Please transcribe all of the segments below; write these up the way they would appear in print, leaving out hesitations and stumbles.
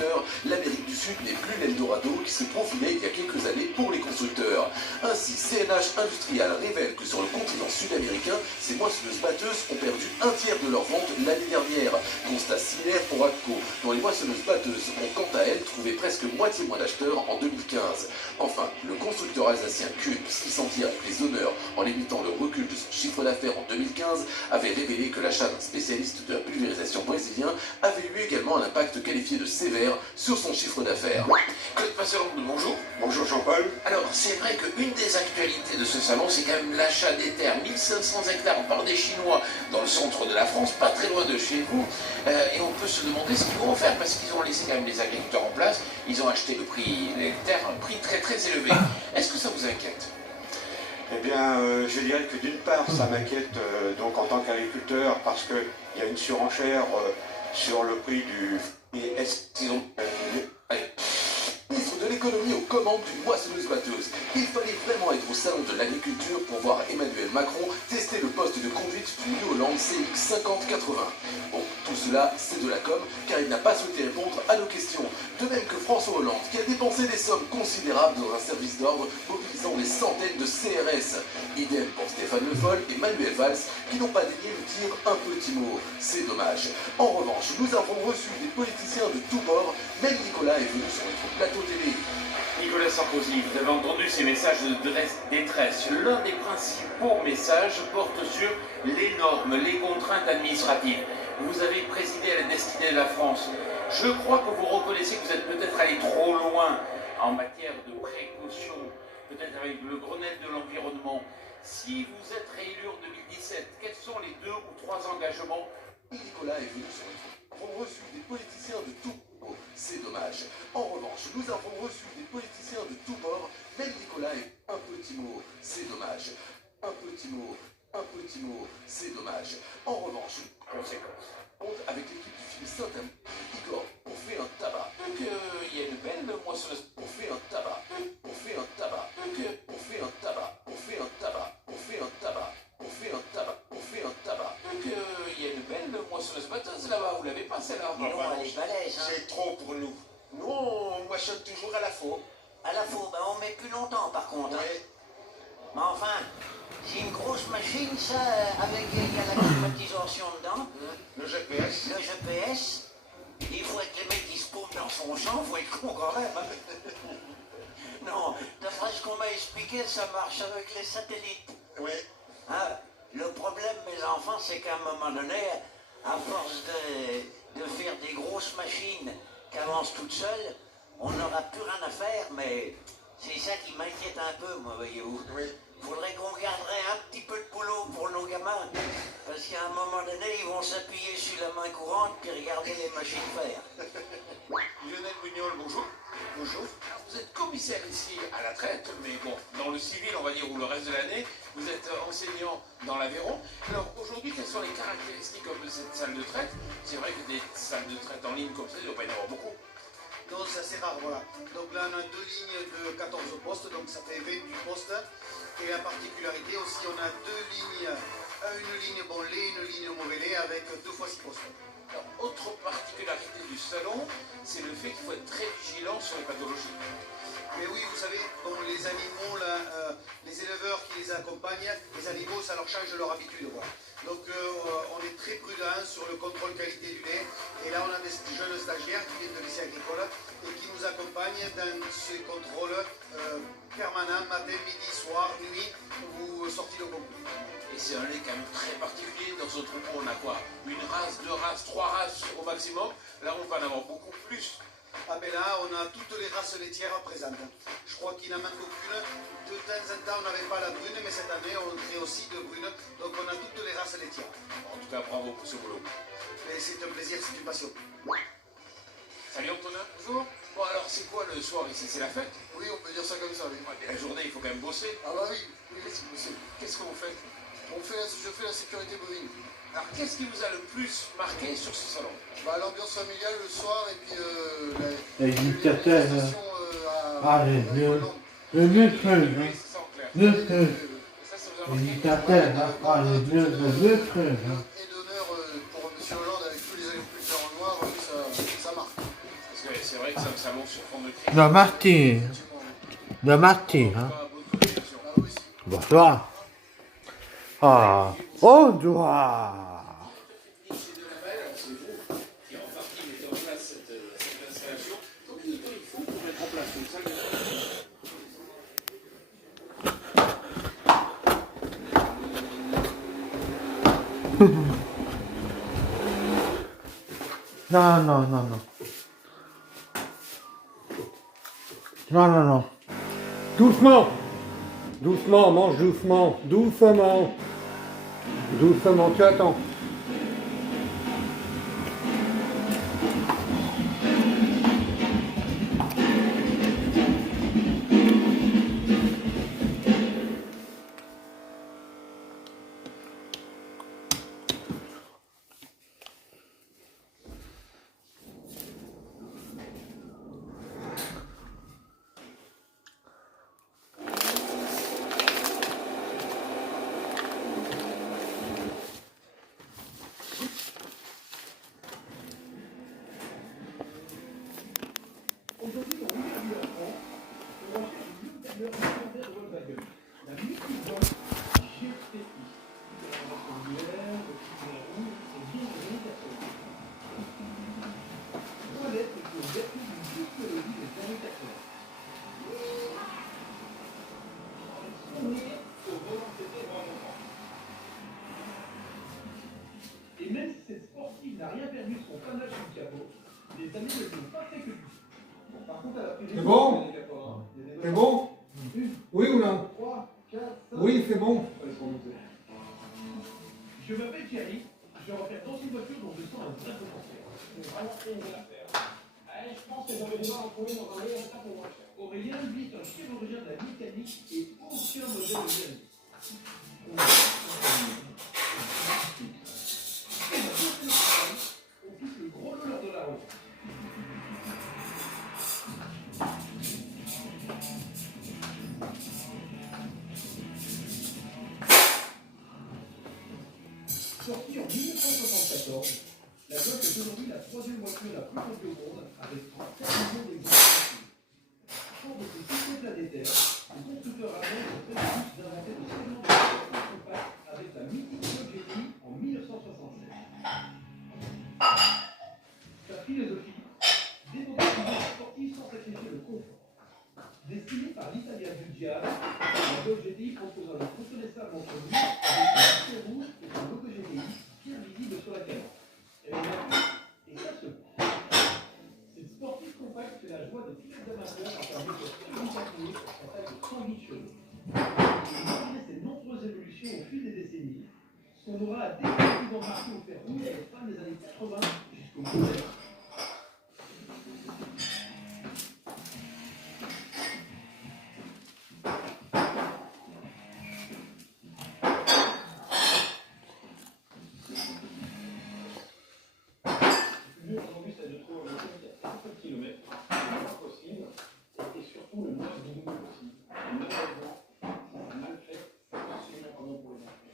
agriculteurs, l'Amérique du Sud n'est plus l'Eldorado qui se profilait il y a quelques années pour les constructeurs. Ainsi, CNH Industrial révèle que sur le continent sud-américain, ces moissonneuses-batteuses ont perdu un tiers de leurs ventes l'année dernière. Constat similaire pour AGCO, dont les moissonneuses-batteuses ont quant à elles trouvé presque moitié moins d'acheteurs en 2015. Enfin, le constructeur alsacien Kuhn, qui s'en tire avec les honneurs en limitant le recul de son chiffre d'affaires en 2015, avait révélé que l'achat d'un spécialiste de la pulvérisation brésilien avait eu également un impact qualifié de sévère sur son chiffre d'affaires. Claude Passeron, bonjour. Bonjour Jean-Paul. Alors, c'est vrai qu'une des actualités de ce salon, c'est quand même l'achat des terres. 1500 hectares par des Chinois dans le centre de la France, pas très loin de chez vous. Et on peut se demander ce qu'ils vont faire, parce qu'ils ont laissé quand même les agriculteurs en place. Ils ont acheté les terres à un prix très très élevé. Est-ce que ça vous inquiète ? Eh bien, je dirais que d'une part, ça m'inquiète donc en tant qu'agriculteur parce qu'il y a une surenchère sur le prix du... Et est-ce qu'ils ont... Ministre de l'économie aux commandes d'une moissonneuse-batteuse. Il fallait vraiment être au salon de l'agriculture pour voir Emmanuel Macron tester le poste de conduite du New Holland CX 5080. Bon, tout cela, c'est de la com, car il n'a pas souhaité répondre à nos questions. De même que François Hollande, qui a dépensé des sommes considérables dans un service d'ordre, mobilisant des centaines de CRS. Idem pour Stéphane Le Foll et Manuel Valls, qui n'ont pas daigné nous dire un petit mot. C'est dommage. En revanche, nous avons reçu des politiciens de tous bords. Même Nicolas est venu sur notre plateau télé. Nicolas Sarkozy, vous avez entendu ces messages de détresse. L'un des principaux messages porte sur les normes, les contraintes administratives. Vous avez présidé à la destinée de la France. Je crois que vous reconnaissez que vous êtes peut-être allé trop loin en matière de précaution, peut-être avec le Grenelle de l'environnement. Si vous êtes réélu en 2017, quels sont les 2 ou 3 engagements ? Nicolas est venu sur notre... Nous avons reçu des politiciens de tous bords. C'est dommage. En revanche, nous avons reçu des politiciens de tous bords. Même Nicolas est un petit mot. C'est dommage. Un petit mot. Un petit mot. C'est dommage. En revanche, Conséquence. avec l'équipe du film Saint-Amour, Igor, on fait un tabac. Donc il y a une belle moissonneuse. On fait un tabac. On fait un tabac. On fait un tabac. On fait un tabac. On fait un tabac. On fait un tabac. On fait un tabac. Donc il y a une belle moissonneuse batteuse là-bas. Vous l'avez pas celle-là ? Non, elle est balèze, hein. C'est trop pour nous. Nous, on moissonne toujours à la faux. À la faux, ben on met plus longtemps par contre. Hein. Ouais. Mais enfin, c'est une grosse machine ça, avec il y a la climatisation dedans, Le GPS. le GPS. Il faut être les mecs qui se paument dans son champ, faut être con quand même. Hein. Non, d'après ce qu'on m'a expliqué, ça marche avec les satellites. Oui. Hein, le problème, mes enfants, c'est qu'à un moment donné, à force de faire des grosses machines qui avancent toutes seules, on n'aura plus rien à faire, mais c'est ça qui m'inquiète un peu, moi, voyez-vous. Oui. Faudrait qu'on garderait un petit peu de boulot pour nos gamins, parce qu'à un moment donné, ils vont s'appuyer sur la main courante puis regarder les machines faire. Lionel Bugnol, bonjour. Bonjour. Alors, vous êtes commissaire ici à la traite, mais bon, dans le civil, on va dire, ou le reste de l'année, vous êtes enseignant dans l'Aveyron. Alors aujourd'hui, quelles sont les caractéristiques de cette salle de traite? C'est vrai que des salles de traite en ligne comme ça, il ne doit pas y en avoir beaucoup. Non, c'est assez rare, voilà. Donc là, on a 2 lignes de 14 postes, donc ça fait 28 postes. Et la particularité aussi, on a 2 lignes, une ligne bon lait, une ligne mauvais lait, avec 2 fois 6 postes. Alors, autre particularité du salon, c'est le fait qu'il faut être très vigilant sur les pathologies. Mais oui, vous savez, bon, les animaux, là, les éleveurs qui les accompagnent, les animaux, ça leur change leur habitude. Voilà. Donc on est très prudent sur le contrôle qualité du lait. Et là, on a des jeunes stagiaires qui viennent de lycée agricole et qui nous accompagnent dans ces contrôles permanents, matin, midi, soir, nuit, où vous sortez le bon. Et c'est un lait quand même très particulier. Dans ce troupeau, on a quoi? Une race, 2 races, 3 races au maximum. Là, on va en avoir beaucoup plus. Ah ben là, on a toutes les races laitières présentes. Je crois qu'il n'en manque aucune. De temps en temps, on n'avait pas la brune, mais cette année, on crée aussi de brune. Donc on a toutes les races laitières. En tout cas, bravo pour ce boulot. Et c'est un plaisir, c'est une passion. Salut Antonin, bonjour. Bon alors, c'est quoi le soir ici? C'est la fête? Oui, on peut dire ça comme ça, oui. Ouais, mais la journée, il faut quand même bosser. Ah bah oui, oui, c'est possible. Qu'est-ce que vous faites? Je fais la sécurité bovine. Alors, qu'est-ce qui vous a le plus marqué sur ce salon? Bah, l'ambiance familiale le soir et puis Les dictateurs, allez, le mieux que Oui, c'est ça en clair. le Ça, ça vous a les marqué? dictateurs, allez, le et d'honneur pour M. Hollande avec tous les agriculteurs en noir, ça marque. Parce que c'est vrai que ça monte sur fond de crise. La Marty. La Marty, hein. Bonsoir. Ah. Au revoir. Qui en partie mettait en place cette installation. Combien de temps il faut pour mettre en place une salle Non, non, non, non. Non, non, non. Doucement. Doucement, mange doucement. Doucement. Doucement, tu attends. Et même si cette sportive n'a rien perdu de son fanage sur le capot, les amis ne l'ont pas fait que lui. Bon, par contre, elle a pris des... C'est bon? C'est bon? Oui ou non? 3, 4, 5... Oui, c'est bon. Je m'appelle Thierry, je repère dans une voiture dont je sens un vrai potentiel. C'est vraiment une belle affaire. Allez, je pense que j'aurais du mal à en trouver dans un meilleur état pour moi. Aurélien, lui, est un chirurgien de la mécanique et aucun modèle de vie. On pousse le gros lot lors de la route. Sortie en 1974, la Golf est aujourd'hui la troisième voiture la plus cotée au monde, avec 34 millions d'exemplaires. Fort de ses succès planétaires, le constructeur allemand est très riche d'inventer de segments de voitures compacts avec la mythique Golf GTI en 1967. Sa philosophie, démocratiser la sportive sans sacrifier le confort. Destinée par l'italien du diable, la Golf GTI propose un look reconnaissable entre nous avec un fil rouge et son logo GTI bien visible sur la caméra. Elle est gratuite et ça se voit. Cette sportive compacte fait la joie de tous les amateurs à faire des choses plus pour sa taille de 108 chevaux. Et malgré ces nombreuses évolutions au fil des décennies, ce qu'on aura à définitivement marqué au fer rouge à la fin des années 80 jusqu'au modèle. Aujourd'hui, ça de trouver un moteur qui a 50 km, le moins possible, et surtout le moins double possible. Et malheureusement, ça a mal fait, c'est absolument pas bon pour les enfants.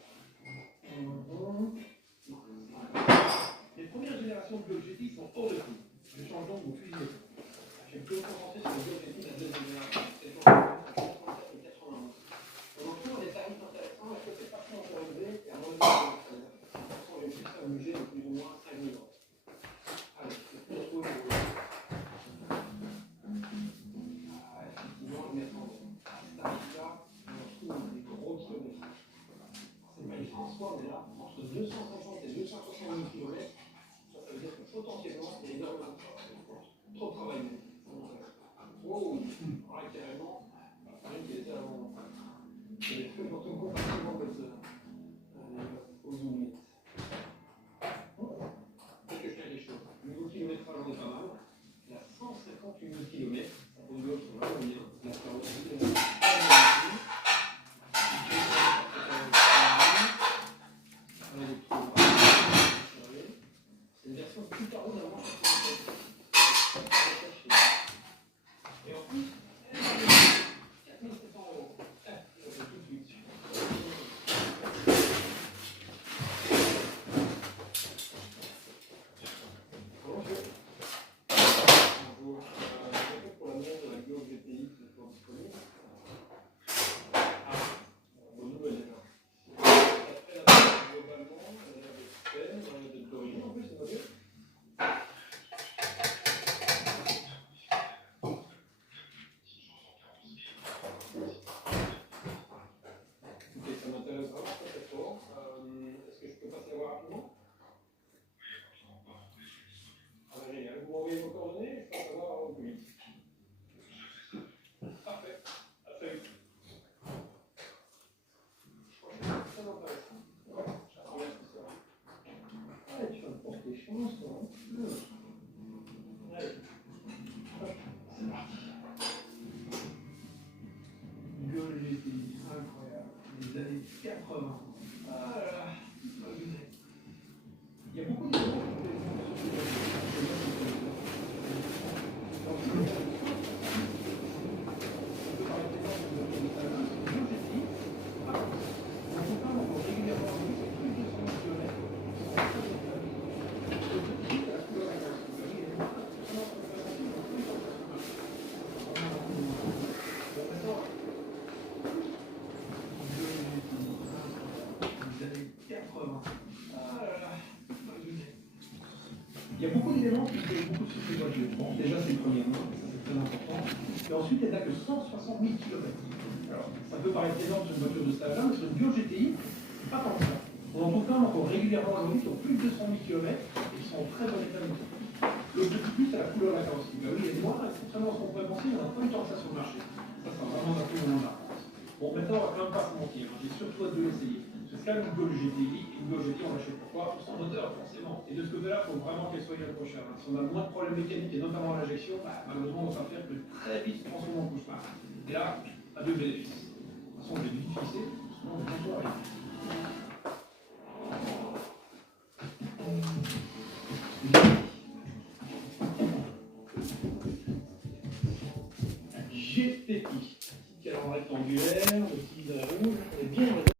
Les premières générations de Golf GTI sont hors de prix. Je change donc mon fusil d'épaule. J'ai pu me concentrer sur le Golf GTI de la deuxième génération, c'est le genre de 87 et 91. On retrouve des tarifs intéressants, et c'est pas trop encore élevé, et à mon avis, de toute façon, j'ai pu s'amuser de plus ou moins 5 000 euros. Allez, c'est pour trouver le... Effectivement, je m'y attendais. Ce tarif-là, on retrouve des grosses connaissances. C'est magnifique. En soi, on est là entre 250 et 270 km. Ça veut dire que potentiellement, il y a énormément de choses. Trop de travail. Oh, ouais, carrément. Rien qui était avant. J'ai fait pour tout le compartiment comme ça. Aux oubliettes. Peut-être que je tiens des choses. Le niveau kilométrage, on est pas mal. Il y a 158 000 km. Ça peut nous offrir vraiment bien. La carrosserie, c'est une version plus tard d'avant. Et en plus, 4 700 €. Ça fait tout de suite. Bonjour. Bonjour. concurrence qui fait beaucoup sur ces voitures. Bon, déjà, c'est le premier mois, ça c'est très important. Et ensuite, elle n'a que 160 000 km. Alors, ça peut paraître énorme sur une voiture de ce âge-là, mais sur une Bio GTI, c'est pas tant que ça. On en trouve quand même encore régulièrement aujourd'hui qui ont plus de 200 000 km et qui sont en très bon état de moteur. Le petit plus, c'est la couleur de la carrosserie. Ben oui, elle est noire, et contrairement à ce qu'on pourrait penser, on n'a pas eu tant que ça sur le marché. Ça sera vraiment d'un peu moment de la France. Bon, maintenant, on va quand même pas se mentir. J'ai surtout hâte de l'essayer. Parce que quand même une Golf GTI, une Golf GTI, on l'achète pourquoi? Pour son moteur, forcément. Et de ce côté-là, il faut vraiment qu'elle soit accrochée. Si on a moins de problèmes mécaniques, et notamment à l'injection, bah, malheureusement, on va faire que très vite se transformer en cauchemar. Et là, à deux bénéfices. De toute façon, je vais vite fixer, sinon on va bientôt arriver. GTI, petit cadran rectangulaire, le petit rouge, on est bien